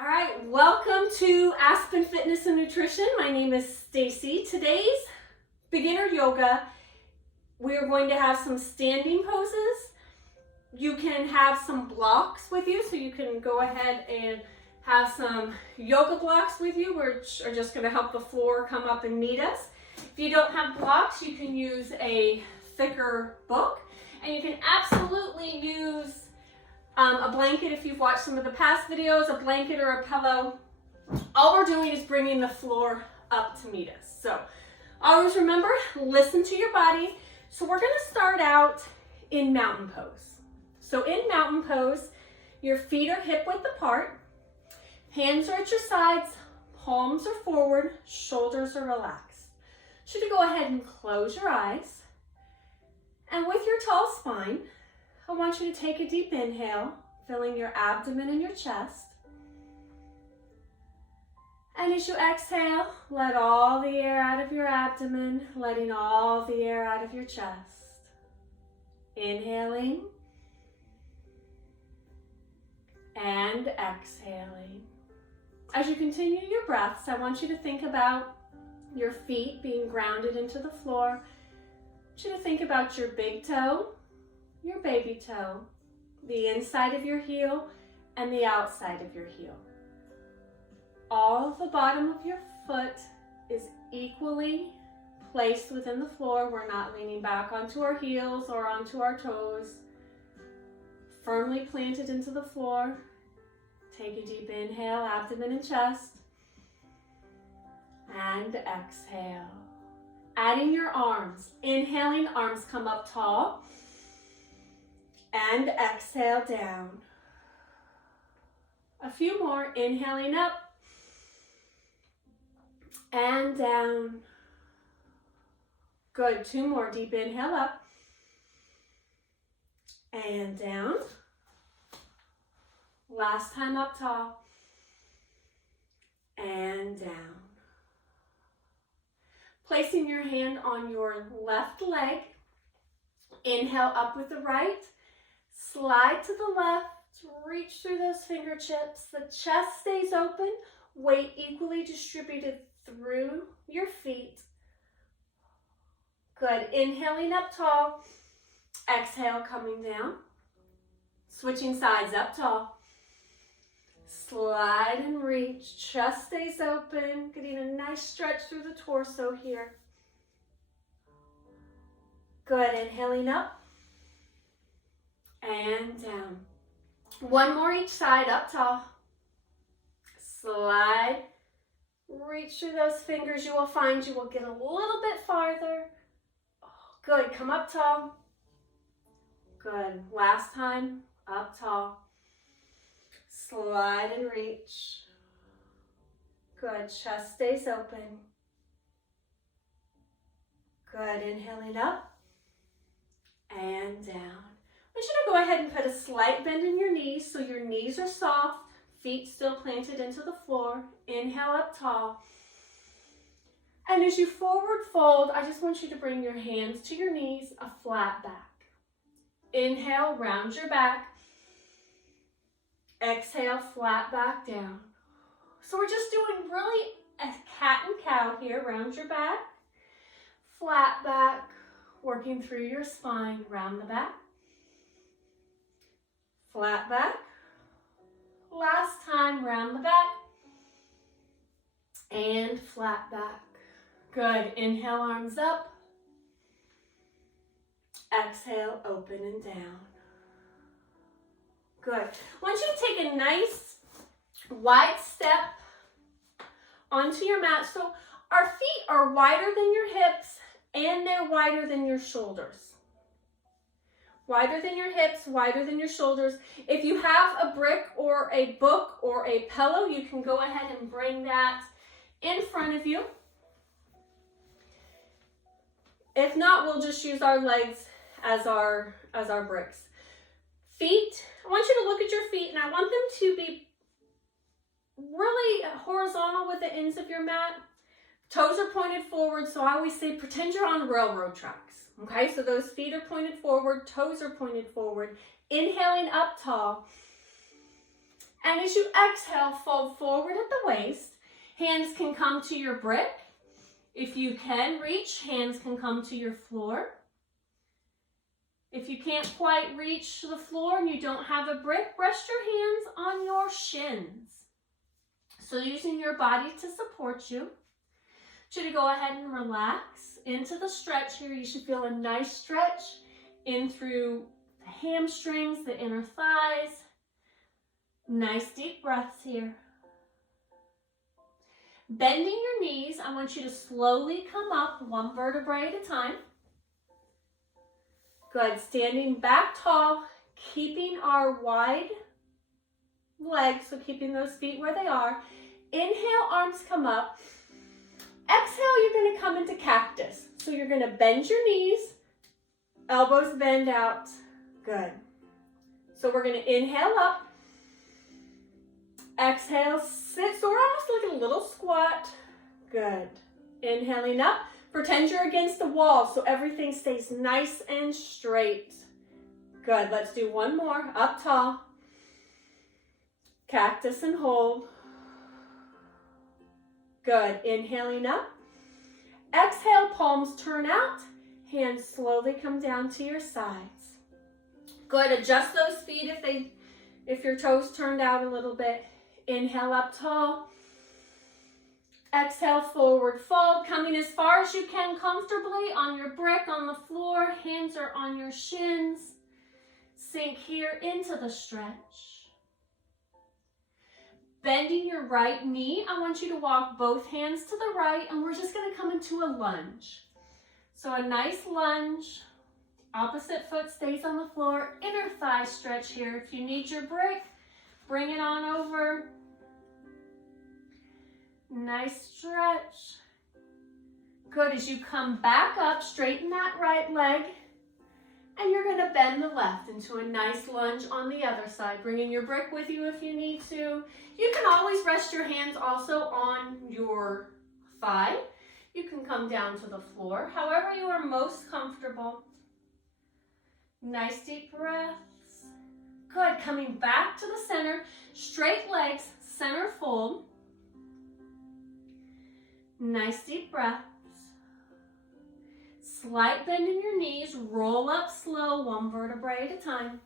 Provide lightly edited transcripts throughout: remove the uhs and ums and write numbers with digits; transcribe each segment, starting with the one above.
All right, welcome to Aspen Fitness and Nutrition. My name is Stacie. Today's beginner yoga, we are going to have some standing poses. You can have some blocks with you, so you can go ahead and have some yoga blocks with you, which are just going to help the floor come up and meet us. If you don't have blocks, you can use a thicker book, and you can absolutely use a blanket if you've watched some of the past videos, a blanket or a pillow. All we're doing is bringing the floor up to meet us. So always remember, listen to your body. So we're going to start out in mountain pose. So in mountain pose, your feet are hip width apart, hands are at your sides, palms are forward, shoulders are relaxed. Should you go ahead and close your eyes, and with your tall spine, I want you to take a deep inhale, filling your abdomen and your chest. And as you exhale, let all the air out of your abdomen, letting all the air out of your chest. Inhaling and exhaling. As you continue your breaths, I want you to think about your feet being grounded into the floor. I want you to think about your big toe, your baby toe, the inside of your heel, and the outside of your heel. All of the bottom of your foot is equally placed within the floor. We're not leaning back onto our heels or onto our toes. Firmly planted into the floor. Take a deep inhale, abdomen and chest. And exhale. Adding your arms. Inhaling, arms come up tall. And exhale down. A few more, inhaling up and down. Good, 2 more, deep inhale up and down. Last time up tall and down. Placing your hand on your left leg, inhale up with the right. Slide to the left, reach through those fingertips. The chest stays open, weight equally distributed through your feet. Good, inhaling up tall, exhale coming down. Switching sides, up tall. Slide and reach, chest stays open, getting a nice stretch through the torso here. Good, inhaling up. And down. 1 more each side, up tall. Slide. Reach through those fingers. You will find you will get a little bit farther. Good, come up tall. Good, last time, up tall. Slide and reach. Good, chest stays open. Good, inhaling up and down. I want you to go ahead and put a slight bend in your knees so your knees are soft, feet still planted into the floor. Inhale up tall. And as you forward fold, I just want you to bring your hands to your knees, a flat back. Inhale, round your back. Exhale, flat back down. So we're just doing really a cat and cow here. Round your back, flat back, working through your spine, round the back. Flat back. Last time, round the back. And flat back. Good. Inhale, arms up. Exhale, open and down. Good. I want you to take a nice wide step onto your mat. So our feet are wider than your hips and they're wider than your shoulders. Wider than your hips, wider than your shoulders. If you have a brick or a book or a pillow, you can go ahead and bring that in front of you. If not, we'll just use our legs as our bricks. Feet, I want you to look at your feet and I want them to be really horizontal with the ends of your mat. Toes are pointed forward, so I always say pretend you're on railroad tracks. Okay, so those feet are pointed forward, toes are pointed forward. Inhaling up tall. And as you exhale, fold forward at the waist. Hands can come to your brick. If you can reach, hands can come to your floor. If you can't quite reach the floor and you don't have a brick, rest your hands on your shins. So using your body to support you. I want you to go ahead and relax into the stretch here. You should feel a nice stretch in through the hamstrings, the inner thighs. Nice deep breaths here. Bending your knees, I want you to slowly come up one vertebrae at a time. Good, standing back tall, keeping our wide legs, so keeping those feet where they are. Inhale, arms come up. Exhale, you're going to come into cactus. So you're going to bend your knees, elbows bend out. Good. So we're going to inhale up. Exhale, sit, so we're almost like a little squat. Good. Inhaling up. Pretend you're against the wall so everything stays nice and straight. Good. Let's do one more. Up tall. Cactus and hold. Good. Inhaling up. Exhale, palms turn out. Hands slowly come down to your sides. Good. Adjust those feet if your toes turned out a little bit. Inhale up tall. Exhale, forward fold, coming as far as you can comfortably on your brick, on the floor. Hands are on your shins. Sink here into the stretch. Bending your right knee, I want you to walk both hands to the right, and we're just going to come into a lunge. So a nice lunge. Opposite foot stays on the floor. Inner thigh stretch here. If you need your brick, bring it on over. Nice stretch. Good. As you come back up, straighten that right leg, and you're going to bend the left into a nice lunge on the other side. Bringing your brick with you if you need to. You can always rest your hands also on your thigh. You can come down to the floor, however you are most comfortable. Nice deep breaths. Good. Coming back to the center, straight legs, center fold. Nice deep breaths. Slight bend in your knees, roll up slow, one vertebrae at a time.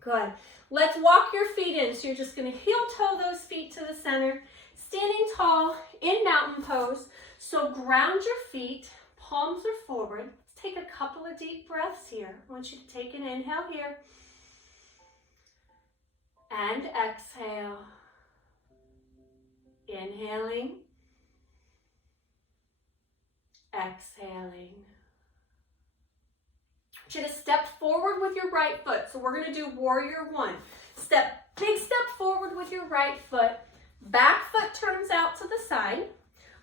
Good. Let's walk your feet in. So you're just going to heel toe those feet to the center, standing tall in mountain pose. So ground your feet, palms are forward. Let's take a couple of deep breaths here. I want you to take an inhale here and exhale. Inhaling, exhaling. I want you to step forward with your right foot. So we're going to do warrior one. Big step forward with your right foot. Back foot turns out to the side.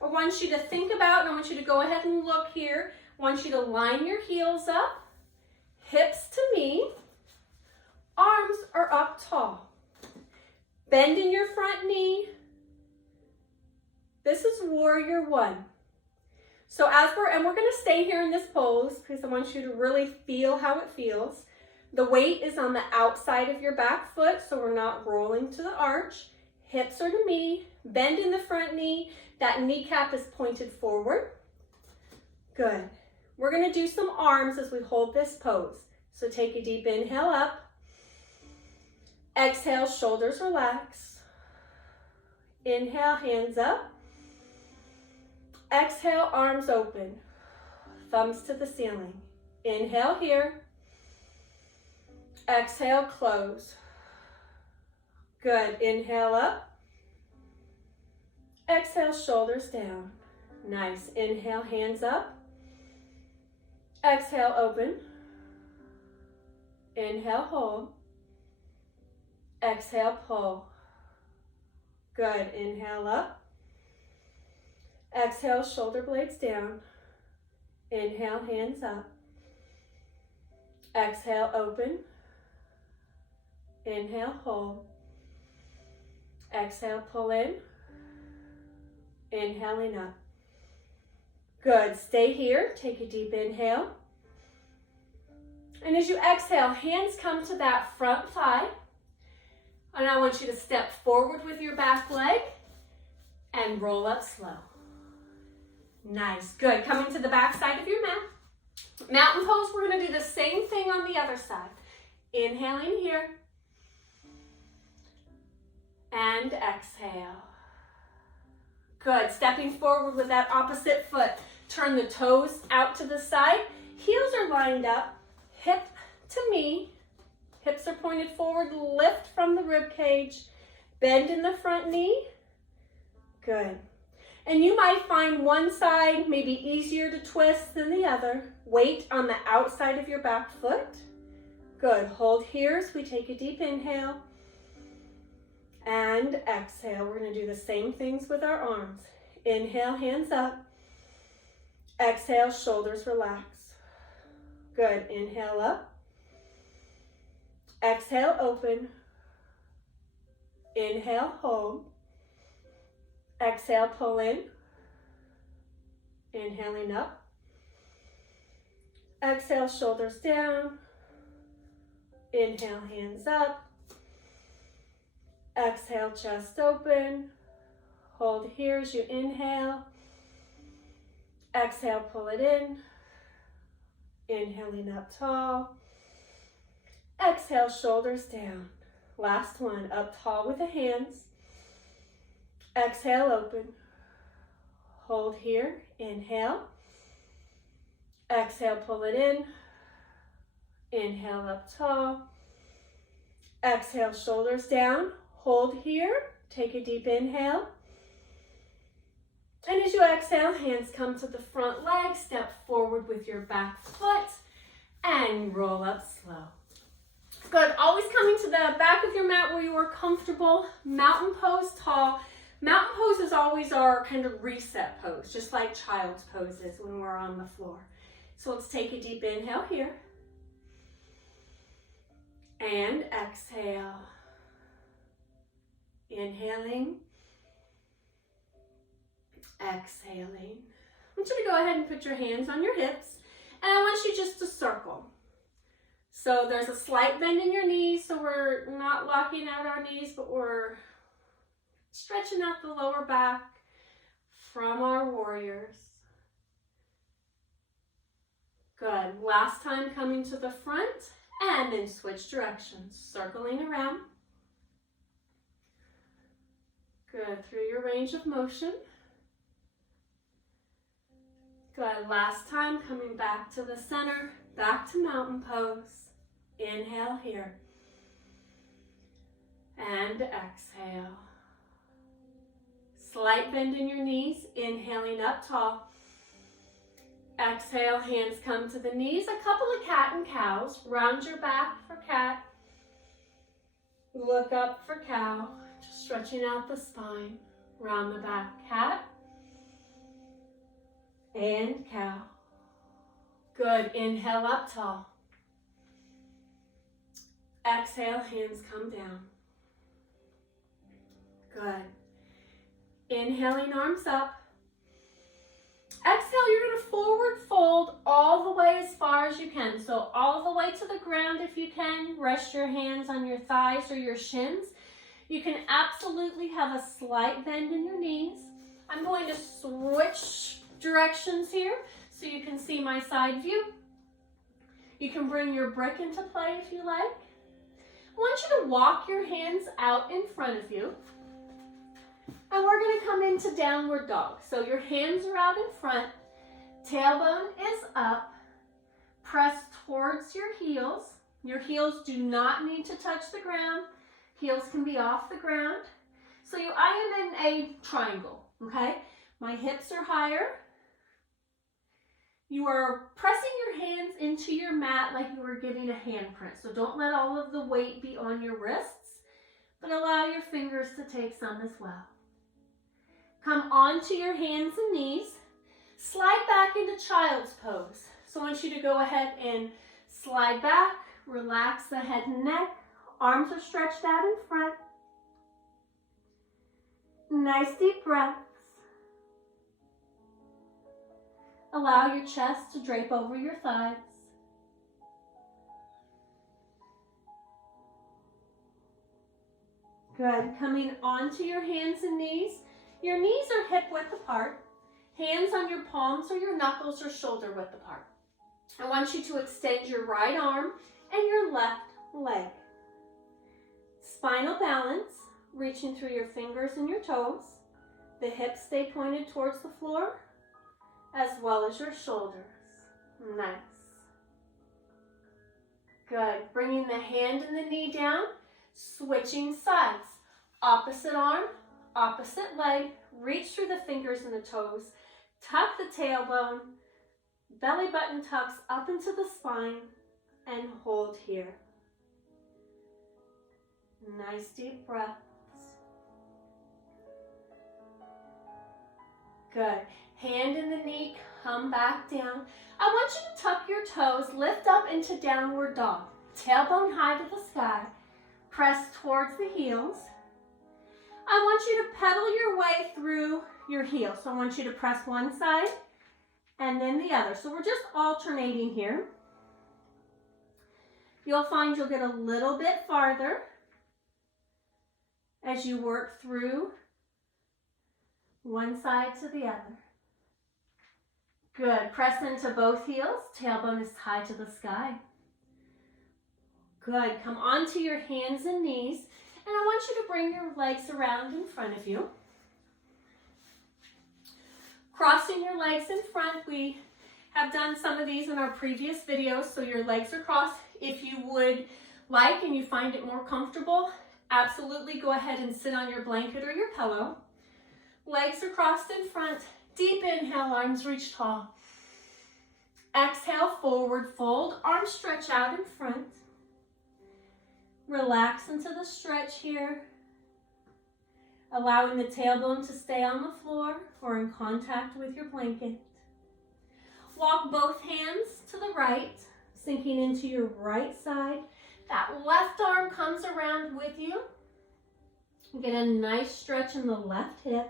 I want you to think about, and I want you to go ahead and look here. I want you to line your heels up, hips to me, arms are up tall. Bend in your front knee. This is warrior one. So we're going to stay here in this pose because I want you to really feel how it feels. The weight is on the outside of your back foot, so we're not rolling to the arch. Hips are to me, bend in the front knee. That kneecap is pointed forward. Good. We're going to do some arms as we hold this pose. So take a deep inhale up. Exhale, shoulders relax. Inhale, hands up. Exhale, arms open, thumbs to the ceiling. Inhale here. Exhale, close. Good. Inhale up. Exhale, shoulders down. Nice. Inhale, hands up. Exhale, open. Inhale, hold. Exhale, pull. Good. Inhale up. Exhale, shoulder blades down. Inhale, hands up. Exhale, open. Inhale, hold. Exhale, pull in. Inhaling up. Good. Stay here. Take a deep inhale. And as you exhale, hands come to that front thigh. And I want you to step forward with your back leg and roll up slow. Nice, good. Coming to the back side of your mat. Mountain pose, we're gonna do the same thing on the other side. Inhaling here. And exhale. Good, stepping forward with that opposite foot. Turn the toes out to the side. Heels are lined up, hip to knee. Hips are pointed forward, lift from the rib cage. Bend in the front knee. Good. And you might find one side maybe easier to twist than the other. Weight on the outside of your back foot. Good, hold here as we take a deep inhale. And exhale, we're gonna do the same things with our arms. Inhale, hands up. Exhale, shoulders relax. Good, inhale up. Exhale, open. Inhale, hold. Exhale, pull in. Inhaling up. Exhale, shoulders down. Inhale, hands up. Exhale, chest open. Hold here as you inhale. Exhale, pull it in. Inhaling up tall. Exhale, shoulders down. Last one, up tall with the hands. Exhale, open. Hold here, inhale. Exhale, pull it in. Inhale, up tall. Exhale, shoulders down. Hold here, take a deep inhale. And as you exhale, hands come to the front leg, step forward with your back foot, and roll up slow. Good, always coming to the back of your mat where you are comfortable. Mountain pose, tall. Mountain pose is always our kind of reset pose, just like child's poses when we're on the floor. So let's take a deep inhale here. And exhale. Inhaling. Exhaling. I want you to go ahead and put your hands on your hips, and I want you just to circle. So there's a slight bend in your knees, so we're not locking out our knees, but we're stretching out the lower back from our warriors. Good. Last time, coming to the front, and then switch directions, circling around. Good, through your range of motion. Good, last time, coming back to the center, back to mountain pose. Inhale here. And exhale. Slight bend in your knees, inhaling up tall. Exhale, hands come to the knees, a couple of cat and cows. Round your back for cat. Look up for cow, just stretching out the spine. Round the back, cat. And cow. Good, inhale up tall. Exhale, hands come down. Good. Inhaling, arms up. Exhale, you're going to forward fold all the way as far as you can. So all the way to the ground if you can. Rest your hands on your thighs or your shins. You can absolutely have a slight bend in your knees. I'm going to switch directions here so you can see my side view. You can bring your brick into play if you like. I want you to walk your hands out in front of you. And we're going to come into downward dog. So your hands are out in front. Tailbone is up. Press towards your heels. Your heels do not need to touch the ground. Heels can be off the ground. So I am in a triangle, okay? My hips are higher. You are pressing your hands into your mat like you were giving a handprint. So don't let all of the weight be on your wrists, but allow your fingers to take some as well. Come onto your hands and knees. Slide back into child's pose. So I want you to go ahead and slide back, relax the head and neck. Arms are stretched out in front. Nice deep breaths. Allow your chest to drape over your thighs. Good. Coming onto your hands and knees. Your knees are hip width apart. Hands on your palms or your knuckles or shoulder width apart. I want you to extend your right arm and your left leg. Spinal balance, reaching through your fingers and your toes. The hips stay pointed towards the floor, as well as your shoulders. Nice. Good. Bringing the hand and the knee down, switching sides. Opposite arm, opposite leg, reach through the fingers and the toes, tuck the tailbone, belly button tucks up into the spine, and hold here. Nice deep breaths. Good. Hand and the knee, come back down. I want you to tuck your toes, lift up into downward dog. Tailbone high to the sky. Press towards the heels. I want you to pedal your way through your heels. So I want you to press one side and then the other. So we're just alternating here. You'll find you'll get a little bit farther as you work through one side to the other. Good. Press into both heels. Tailbone is high to the sky. Good. Come onto your hands and knees. And I want you to bring your legs around in front of you. Crossing your legs in front. We have done some of these in our previous videos, so your legs are crossed. If you would like and you find it more comfortable, absolutely go ahead and sit on your blanket or your pillow. Legs are crossed in front. Deep inhale, arms reach tall. Exhale, forward fold, arms stretch out in front. Relax into the stretch here, allowing the tailbone to stay on the floor or in contact with your blanket. Walk both hands to the right, sinking into your right side. That left arm comes around with you. Get a nice stretch in the left hip.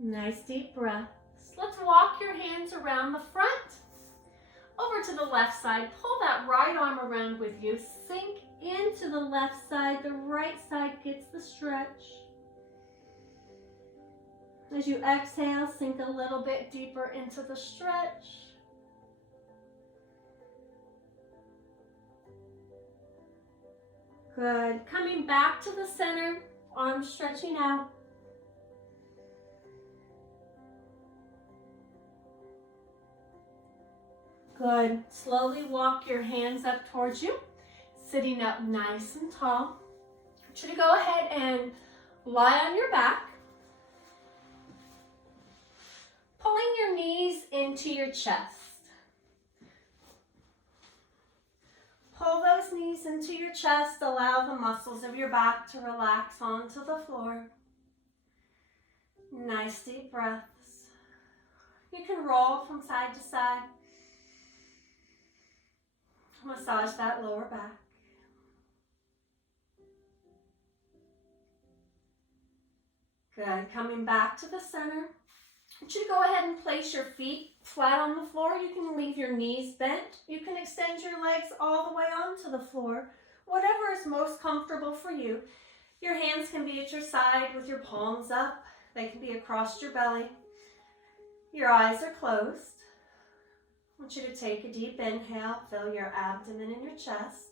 Nice deep breaths. Let's walk your hands around the front. Over to the left side, pull that right arm around with you, sink into the left side, the right side gets the stretch. As you exhale, sink a little bit deeper into the stretch. Good. Coming back to the center, arms stretching out. Good. Slowly walk your hands up towards you, sitting up nice and tall. I want you to go ahead and lie on your back. Pulling your knees into your chest. Pull those knees into your chest. Allow the muscles of your back to relax onto the floor. Nice deep breaths. You can roll from side to side. Massage that lower back. Good. Coming back to the center. I want you to go ahead and place your feet flat on the floor. You can leave your knees bent. You can extend your legs all the way onto the floor. Whatever is most comfortable for you. Your hands can be at your side with your palms up. They can be across your belly. Your eyes are closed. I want you to take a deep inhale, fill your abdomen and your chest.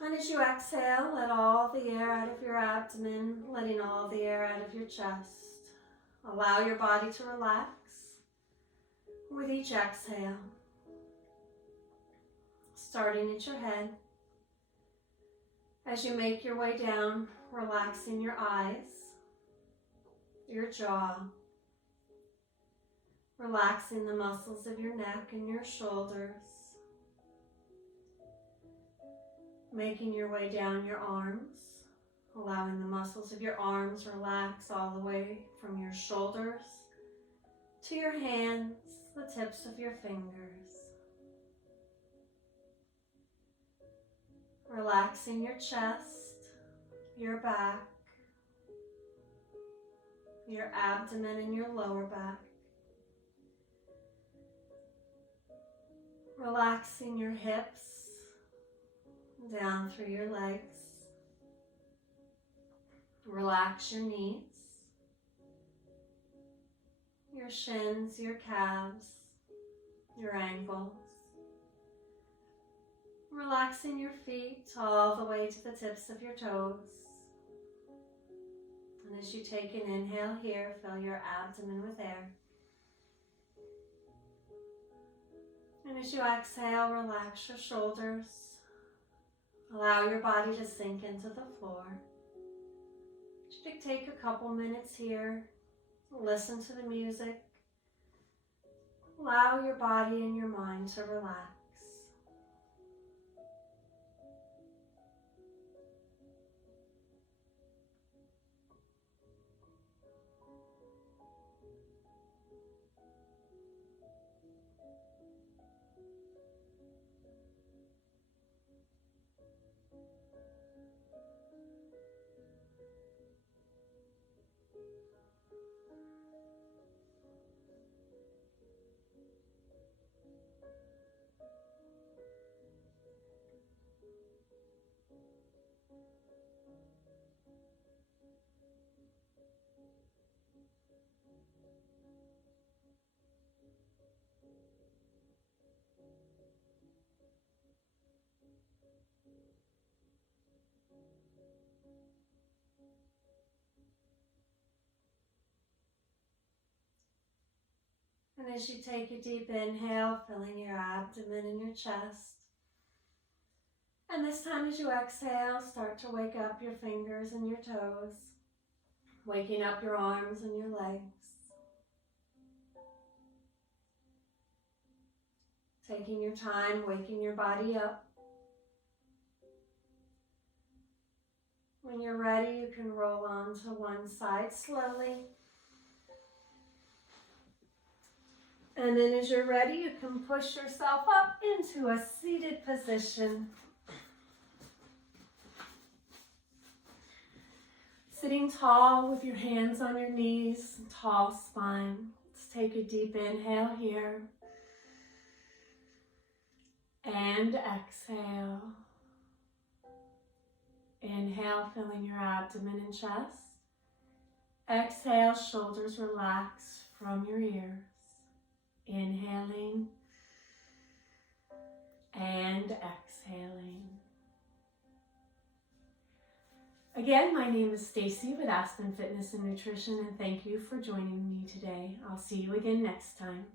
And as you exhale, let all the air out of your abdomen, letting all the air out of your chest. Allow your body to relax with each exhale. Starting at your head. As you make your way down, relaxing your eyes, your jaw, relaxing the muscles of your neck and your shoulders, making your way down your arms, allowing the muscles of your arms relax all the way from your shoulders to your hands, the tips of your fingers. Relaxing your chest, your back, your abdomen and your lower back. Relaxing your hips down through your legs. Relax your knees, your shins, your calves, your ankles. Relaxing your feet all the way to the tips of your toes. And as you take an inhale here, fill your abdomen with air. And as you exhale, relax your shoulders. Allow your body to sink into the floor. Just take a couple minutes here. Listen to the music. Allow your body and your mind to relax. And as you take a deep inhale, filling your abdomen and your chest. And this time as you exhale, start to wake up your fingers and your toes. Waking up your arms and your legs. Taking your time, waking your body up. When you're ready, you can roll onto one side slowly. And then as you're ready, you can push yourself up into a seated position. Sitting tall with your hands on your knees, tall spine. Let's take a deep inhale here. And exhale. Inhale, filling your abdomen and chest. Exhale, shoulders relax from your ears. Inhaling and exhaling. Again, my name is Stacie with Aspen Fitness and Nutrition, and thank you for joining me today. I'll see you again next time.